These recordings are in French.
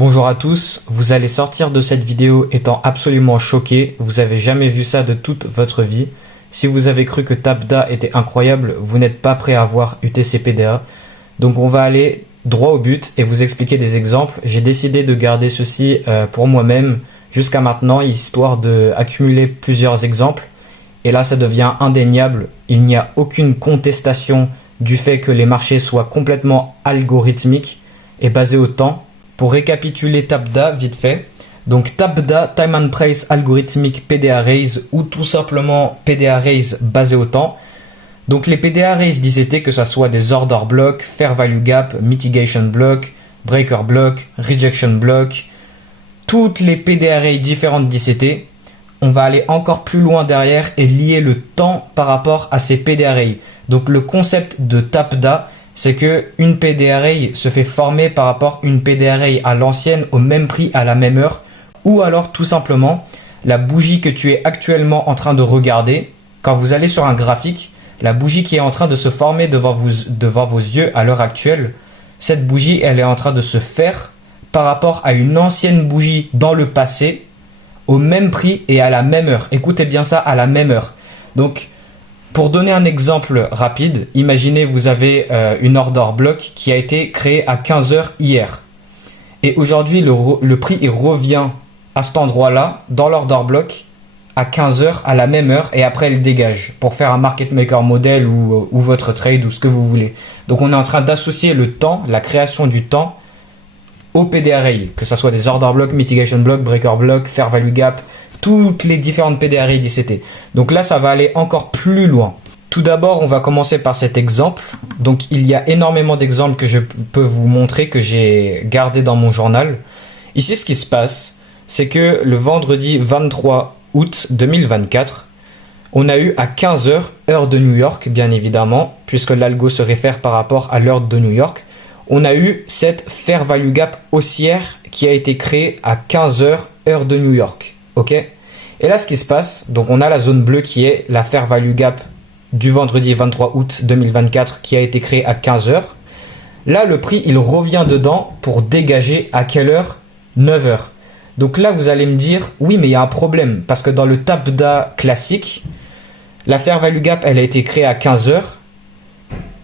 Bonjour à tous, vous allez sortir de cette vidéo étant absolument choqué, vous avez jamais vu ça de toute votre vie. Si vous avez cru que Tabda était incroyable, vous n'êtes pas prêt à voir UTC-PDA. Donc on va aller droit au but et vous expliquer des exemples. J'ai décidé de garder ceci pour moi-même jusqu'à maintenant, histoire d'accumuler plusieurs exemples. Et là ça devient indéniable, il n'y a aucune contestation du fait que les marchés soient complètement algorithmiques et basés au temps. Pour récapituler Tabda vite fait, donc Tabda, Time and Price algorithmique PDA Raise ou tout simplement PDA Raise basé au temps. Donc les PDA Raise d'ICT, que ce soit des Order Block, Fair Value Gap, Mitigation Block, Breaker Block, Rejection Block, toutes les PDA Raise différentes d'ICT, on va aller encore plus loin derrière et lier le temps par rapport à ces PDA Raise. Donc le concept de Tabda, c'est que une PDA Raise se fait former par rapport à une PDA Raise à l'ancienne au même prix à la même heure, ou alors tout simplement la bougie que tu es actuellement en train de regarder. Quand vous allez sur un graphique, la bougie qui est en train de se former devant vos yeux à l'heure actuelle, cette bougie elle est en train de se faire par rapport à une ancienne bougie dans le passé au même prix et à la même heure. Écoutez bien ça, à la même heure. Donc pour donner un exemple rapide, imaginez vous avez une order block qui a été créée à 15 heures hier. Et aujourd'hui, le prix il revient à cet endroit-là, dans l'order block, à 15 heures, à la même heure, et après elle dégage pour faire un market maker model ou votre trade ou ce que vous voulez. Donc on est en train d'associer le temps, la création du temps, au PDA Raise, que ce soit des order block, mitigation block, breaker block, fair value gap, toutes les différentes PDA Raise d'ICT. Donc là, ça va aller encore plus loin. Tout d'abord, on va commencer par cet exemple. Donc il y a énormément d'exemples que je peux vous montrer, que j'ai gardé dans mon journal. Ici, ce qui se passe, c'est que le vendredi 23 août 2024, on a eu à 15 heures, heure de New York, bien évidemment, puisque l'algo se réfère par rapport à l'heure de New York, on a eu cette fair value gap haussière qui a été créée à 15 heures, heure de New York. Ok. Et là, ce qui se passe, donc on a la zone bleue qui est la fair value gap du vendredi 23 août 2024 qui a été créée à 15 heures. Là, le prix, il revient dedans pour dégager à quelle heure? 9 heures. Donc là, vous allez me dire, oui, mais il y a un problème. Parce que dans le Tabda classique, la fair value gap, elle a été créée à 15 heures.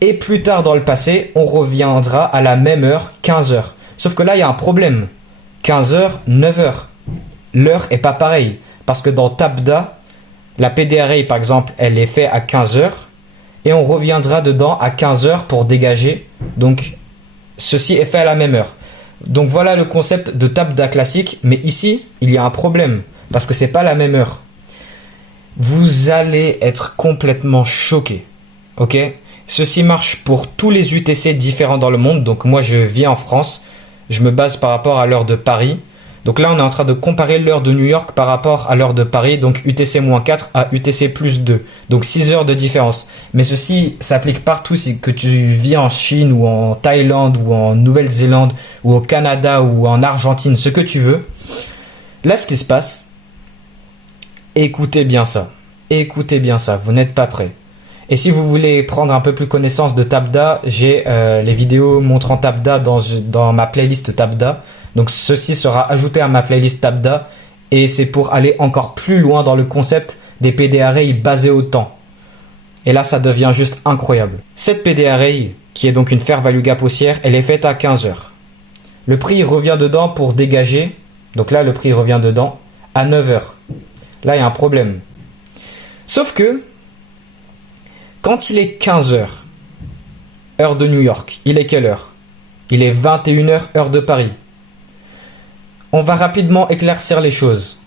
Et plus tard dans le passé, on reviendra à la même heure, 15 heures. Sauf que là, il y a un problème. 15 heures, 9 heures. L'heure est pas pareille. Parce que dans Tabda, la PDA Raise, par exemple, elle est faite à 15 heures. Et on reviendra dedans à 15 heures pour dégager. Donc, ceci est fait à la même heure. Donc, voilà le concept de Tabda classique. Mais ici, il y a un problème. Parce que c'est pas la même heure. Vous allez être complètement choqué. Ok ? Ceci marche pour tous les UTC différents dans le monde. Donc, moi, je vis en France. Je me base par rapport à l'heure de Paris. Donc là, on est en train de comparer l'heure de New York par rapport à l'heure de Paris. Donc UTC-4 à UTC+2. Donc 6 heures de différence. Mais ceci s'applique partout, si que tu vis en Chine ou en Thaïlande ou en Nouvelle-Zélande ou au Canada ou en Argentine, ce que tu veux. Là, ce qui se passe, écoutez bien ça. Écoutez bien ça, vous n'êtes pas prêts. Et si vous voulez prendre un peu plus connaissance de Tabda, j'ai les vidéos montrant Tabda dans ma playlist Tabda. Donc ceci sera ajouté à ma playlist Tabda et c'est pour aller encore plus loin dans le concept des PDA Raise basés au temps. Et là, ça devient juste incroyable. Cette PDA Raise, qui est donc une fair value gap haussière, elle est faite à 15 heures. Le prix revient dedans pour dégager. Donc là, le prix revient dedans à 9 heures. Là, il y a un problème. Sauf que quand il est 15 heures, heure de New York, il est quelle heure? Il est 21 heures, heure de Paris. On va rapidement éclaircir les choses.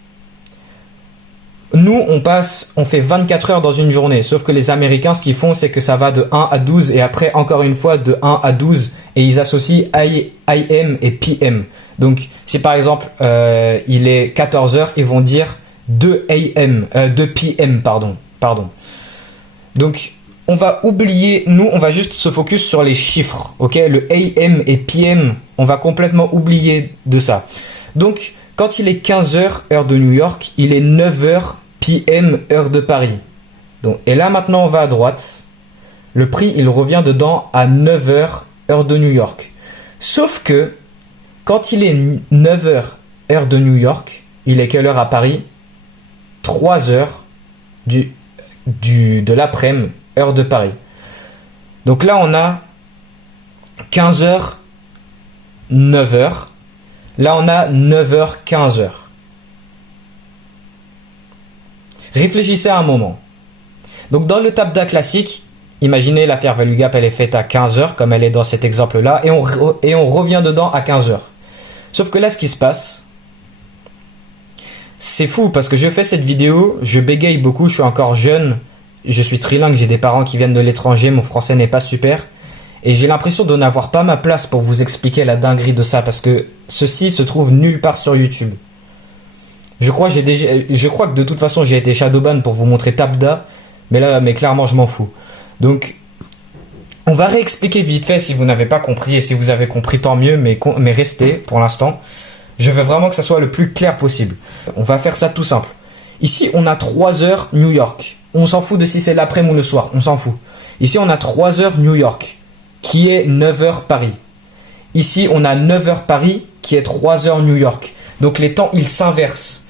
Nous, on fait 24 heures dans une journée. Sauf que les Américains, ce qu'ils font, c'est que ça va de 1 à 12 et après, encore une fois, de 1 à 12. Et ils associent AM et PM. Donc, si par exemple, il est 14 heures, ils vont dire 2 PM, pardon. Donc, on va oublier, nous, on va juste se focus sur les chiffres. Ok, le AM et PM, on va complètement oublier de ça. Donc, quand il est 15 heures, heure de New York, il est 9 heures PM, heure de Paris. Donc, et là, maintenant, on va à droite. Le prix, il revient dedans à 9 heures, heure de New York. Sauf que, Quand il est 9 heures, heure de New York, il est quelle heure à Paris? 3 heures de l'après-midi, heure de Paris. Donc là, on a 15 heures, 9 heures. Là, on a 9 heures, 15 heures. Réfléchissez un moment. Donc, dans le TAPDA classique, imaginez la fair value gap, elle est faite à 15 heures, comme elle est dans cet exemple-là, et on revient dedans à 15 heures. Sauf que là, ce qui se passe, c'est fou, parce que je fais cette vidéo, je bégaye beaucoup, je suis encore jeune, je suis trilingue, j'ai des parents qui viennent de l'étranger, mon français n'est pas super, et j'ai l'impression de n'avoir pas ma place pour vous expliquer la dinguerie de ça, parce que ceci se trouve nulle part sur YouTube. Je crois que de toute façon j'ai été shadowban pour vous montrer TAPDA, mais clairement je m'en fous. Donc, on va réexpliquer vite fait si vous n'avez pas compris, et si vous avez compris tant mieux, mais restez pour l'instant. Je veux vraiment que ça soit le plus clair possible. On va faire ça tout simple. Ici, on a 3 heures New York. On s'en fout de si c'est l'après-midi ou le soir, on s'en fout. Ici, on a 3 heures New York, qui est 9 heures Paris. Ici, on a 9 heures Paris, qui est 3 heures New York. Donc, les temps, ils s'inversent.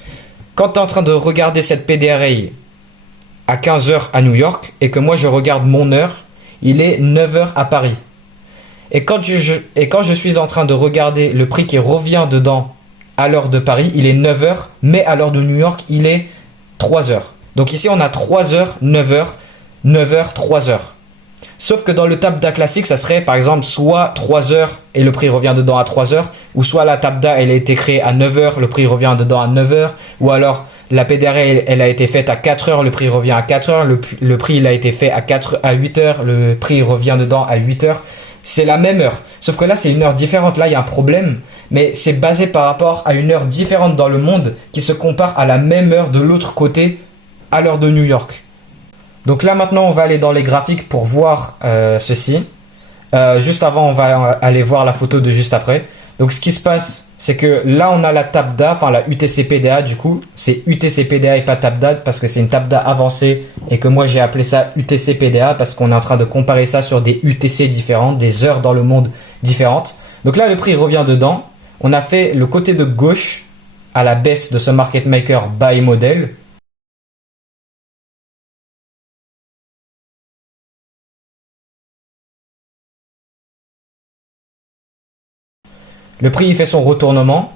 Quand tu es en train de regarder cette PDRA à 15 heures à New York, et que moi, je regarde mon heure, il est 9 heures à Paris. Et quand je suis en train de regarder le prix qui revient dedans à l'heure de Paris, il est 9 heures, mais à l'heure de New York, il est 3 heures. Donc ici, on a 3 heures, 9 heures, 9 heures, 3 heures. Sauf que dans le TAPDA classique, ça serait par exemple soit 3 heures et le prix revient dedans à 3 heures, ou soit la TAPDA, elle a été créée à 9 heures, le prix revient dedans à 9 heures, ou alors la PDRA, elle a été faite à 4 heures, le prix revient à 4 heures, le prix il a été fait à 8 heures, le prix revient dedans à 8 heures. C'est la même heure, sauf que là c'est une heure différente, là il y a un problème, mais c'est basé par rapport à une heure différente dans le monde qui se compare à la même heure de l'autre côté à l'heure de New York. Donc là maintenant on va aller dans les graphiques pour voir ceci. Juste avant on va aller voir la photo de juste après. Donc ce qui se passe c'est que là on a la TAPDA, enfin la UTC-PDA du coup. C'est UTC-PDA et pas TAPDA parce que c'est une TAPDA avancée et que moi j'ai appelé ça UTC-PDA parce qu'on est en train de comparer ça sur des UTC différentes, des heures dans le monde différentes. Donc là le prix revient dedans. On a fait le côté de gauche à la baisse de ce market maker buy model. Le prix il fait son retournement.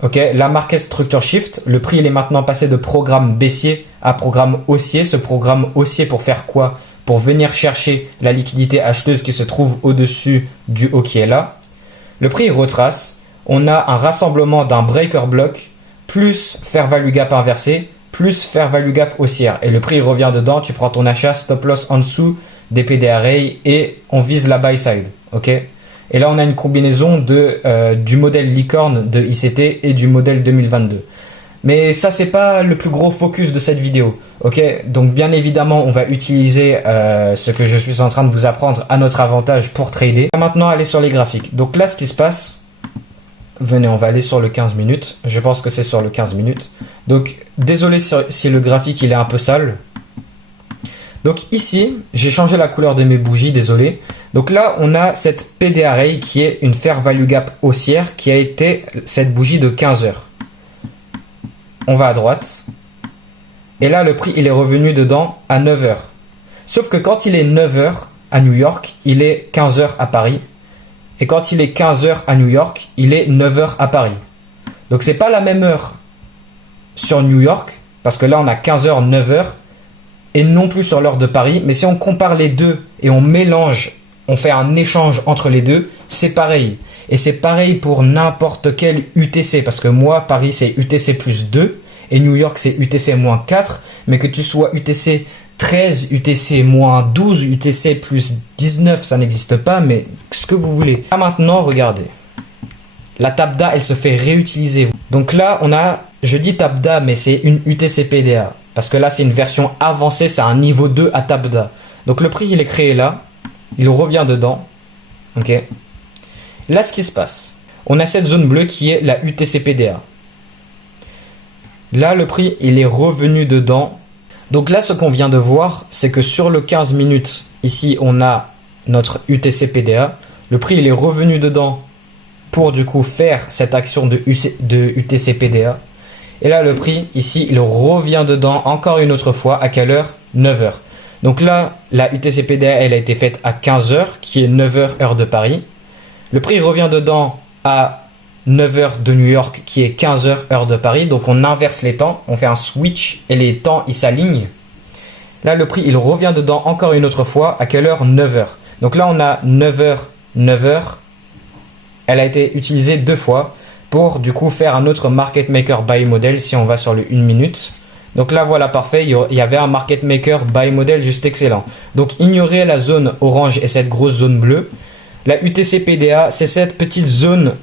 Ok, la market structure shift. Le prix il est maintenant passé de programme baissier à programme haussier. Ce programme haussier pour faire quoi? Pour venir chercher la liquidité acheteuse qui se trouve au-dessus du haut qui est là. Le prix il retrace. On a un rassemblement d'un breaker block plus fair value gap inversé plus fair value gap haussière. Et le prix il revient dedans. Tu prends ton achat stop loss en dessous des PDRA et on vise la buy side. Ok. Et là, on a une combinaison du modèle licorne de ICT et du modèle 2022. Mais ça, c'est pas le plus gros focus de cette vidéo. Ok, donc bien évidemment, on va utiliser ce que je suis en train de vous apprendre à notre avantage pour trader. Maintenant, aller sur les graphiques. Donc là, ce qui se passe, venez, on va aller sur le 15 minutes. Je pense que c'est sur le 15 minutes. Donc, désolé si le graphique il est un peu sale. Donc ici, j'ai changé la couleur de mes bougies, désolé. Donc là, on a cette PDRA qui est une fair value gap haussière qui a été cette bougie de 15 heures. On va à droite. Et là, le prix, il est revenu dedans à 9 heures. Sauf que quand il est 9 heures à New York, il est 15 heures à Paris. Et quand il est 15 heures à New York, il est 9 heures à Paris. Donc c'est pas la même heure sur New York, parce que là, on a 15 heures, 9 heures. Et non plus sur l'heure de Paris. Mais si on compare les deux et on mélange, on fait un échange entre les deux, c'est pareil. Et c'est pareil pour n'importe quel UTC. Parce que moi, Paris, c'est UTC plus 2. Et New York, c'est UTC moins 4. Mais que tu sois UTC 13, UTC moins 12, UTC plus 19, ça n'existe pas. Mais ce que vous voulez. Là maintenant, regardez. La TAPDA, elle se fait réutiliser. Donc là, on a, je dis TAPDA, mais c'est une UTC PDA. Parce que là, c'est une version avancée, c'est un niveau 2 à TAPDA. Donc le prix, il est créé là. Il revient dedans. Ok. Là, ce qui se passe, on a cette zone bleue qui est la UTC PDA. Là, le prix, il est revenu dedans. Donc là, ce qu'on vient de voir, c'est que sur le 15 minutes, ici, on a notre UTC PDA. Le prix, il est revenu dedans pour du coup faire cette action de UTC-PDA. Et là, le prix, ici, il revient dedans encore une autre fois. À quelle heure? 9 heures. Donc là, la UTC-PDA, elle a été faite à 15 heures, qui est 9 heures, heure de Paris. Le prix revient dedans à 9 heures de New York, qui est 15 heures, heure de Paris. Donc on inverse les temps, on fait un switch et les temps, ils s'alignent. Là, le prix, il revient dedans encore une autre fois. À quelle heure? 9 heures. Donc là, on a 9 heures, 9 heures. Elle a été utilisée 2 fois pour du coup faire un autre market maker buy model si on va sur le 1 minute. Donc là, voilà, parfait. Il y avait un market maker buy model juste excellent. Donc ignorez la zone orange et cette grosse zone bleue. La UTC-PDA, c'est cette petite zone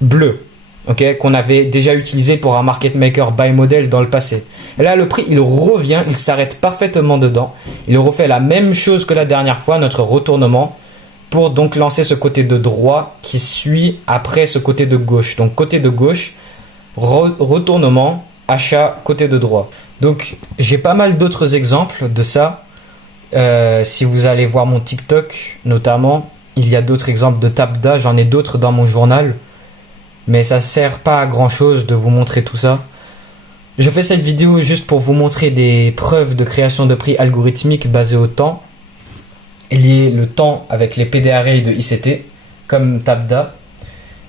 bleue, ok, qu'on avait déjà utilisée pour un market maker buy model dans le passé. Et là, le prix, il revient, il s'arrête parfaitement dedans. Il refait la même chose que la dernière fois, notre retournement, pour donc lancer ce côté de droit qui suit après ce côté de gauche. Donc côté de gauche, retournement, achat, côté de droit. Donc j'ai pas mal d'autres exemples de ça. Si vous allez voir mon TikTok notamment, il y a d'autres exemples de TAPDA, j'en ai d'autres dans mon journal. Mais ça sert pas à grand chose de vous montrer tout ça. Je fais cette vidéo juste pour vous montrer des preuves de création de prix algorithmique basées au temps. Lier le temps avec les PDA de ICT, comme TAPDA.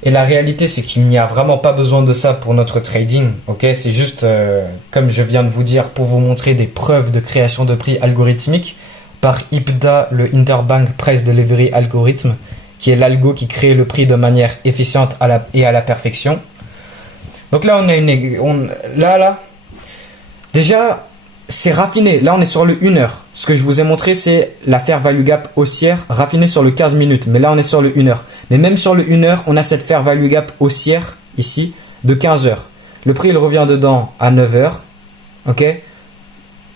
Et la réalité, c'est qu'il n'y a vraiment pas besoin de ça pour notre trading. Ok, c'est juste, comme je viens de vous dire, pour vous montrer des preuves de création de prix algorithmique par IPDA, le Interbank Price Delivery Algorithm, qui est l'algo qui crée le prix de manière efficiente et à la perfection. Donc là, on a déjà, c'est raffiné. Là, on est sur le 1 heure. Ce que je vous ai montré, c'est la fair value gap haussière raffinée sur le 15 minutes. Mais là, on est sur le 1 heure. Mais même sur le 1 heure, on a cette fair value gap haussière, ici, de 15 heures. Le prix, il revient dedans à 9 heures. Ok.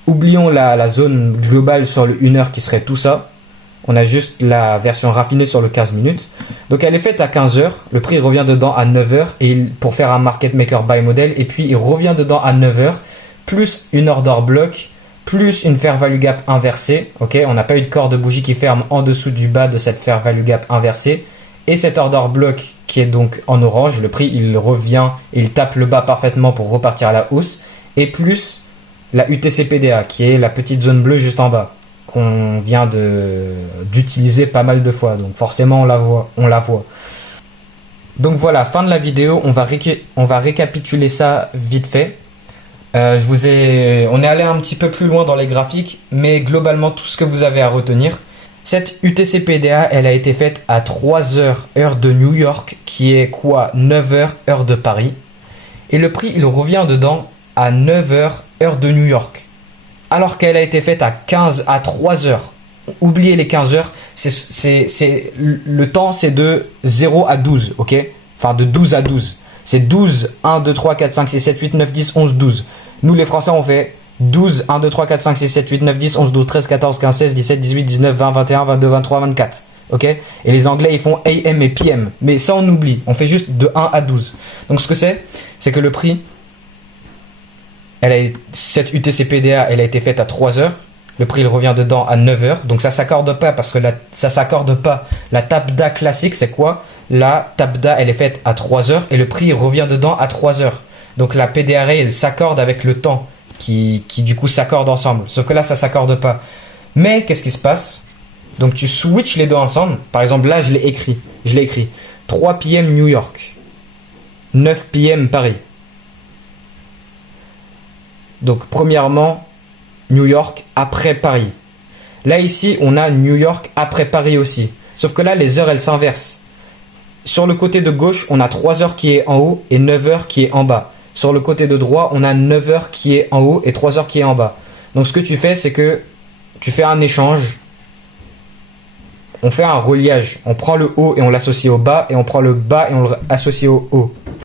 Oublions la zone globale sur le 1 heure qui serait tout ça. On a juste la version raffinée sur le 15 minutes. Donc, elle est faite à 15 heures. Le prix revient dedans à 9 heures pour faire un market maker buy model. Et puis, il revient dedans à 9 heures. Plus une order block, plus une fair value gap inversée. Ok, on n'a pas eu de corps de bougie qui ferme en dessous du bas de cette fair value gap inversée. Et cet order block qui est donc en orange, le prix il revient, il tape le bas parfaitement pour repartir à la hausse. Et plus la UTC-PDA qui est la petite zone bleue juste en bas, qu'on vient d'utiliser pas mal de fois. Donc forcément on la voit. Donc voilà, fin de la vidéo, on va récapituler ça vite fait. On est allé un petit peu plus loin dans les graphiques, mais globalement tout ce que vous avez à retenir, cette UTC-PDA, elle a été faite à 3 heures heure de New York, qui est quoi, 9 heures heure de Paris. Et le prix, il revient dedans à 9 heures heure de New York. Alors qu'elle a été faite à 3 heures. Oubliez les 15 heures, le temps c'est de 0 à 12, ok? Enfin de 12 à 12. C'est 12, 1, 2, 3, 4, 5, 6, 7, 8, 9, 10, 11, 12. Nous, les Français, on fait 12, 1, 2, 3, 4, 5, 6, 7, 8, 9, 10, 11, 12, 13, 14, 15, 16, 17, 18, 19, 20, 21, 22, 23, 24. Ok? Et les Anglais, ils font AM et PM. Mais ça, on oublie. On fait juste de 1 à 12. Donc, ce que c'est que le prix, cette UTC-PDA, elle a été faite à 3 heures. Le prix, il revient dedans à 9 heures. Donc, ça s'accorde pas parce que ça s'accorde pas. La TAPDA classique, c'est quoi? La TAPDA, elle est faite à 3 heures et le prix revient dedans à 3 heures. Donc la PDA, elle s'accorde avec le temps qui du coup s'accorde ensemble. Sauf que là, ça s'accorde pas. Mais qu'est-ce qui se passe? Donc tu switches les deux ensemble. Par exemple, là, je l'ai écrit. 3 PM New York. 9 PM Paris. Donc premièrement, New York après Paris. Là, ici, on a New York après Paris aussi. Sauf que là, les heures, elles s'inversent. Sur le côté de gauche, on a 3 heures qui est en haut et 9 heures qui est en bas. Sur le côté de droit, on a 9 heures qui est en haut et 3 heures qui est en bas. Donc ce que tu fais, c'est que tu fais un échange. On fait un reliage. On prend le haut et on l'associe au bas et on prend le bas et on l'associe au haut.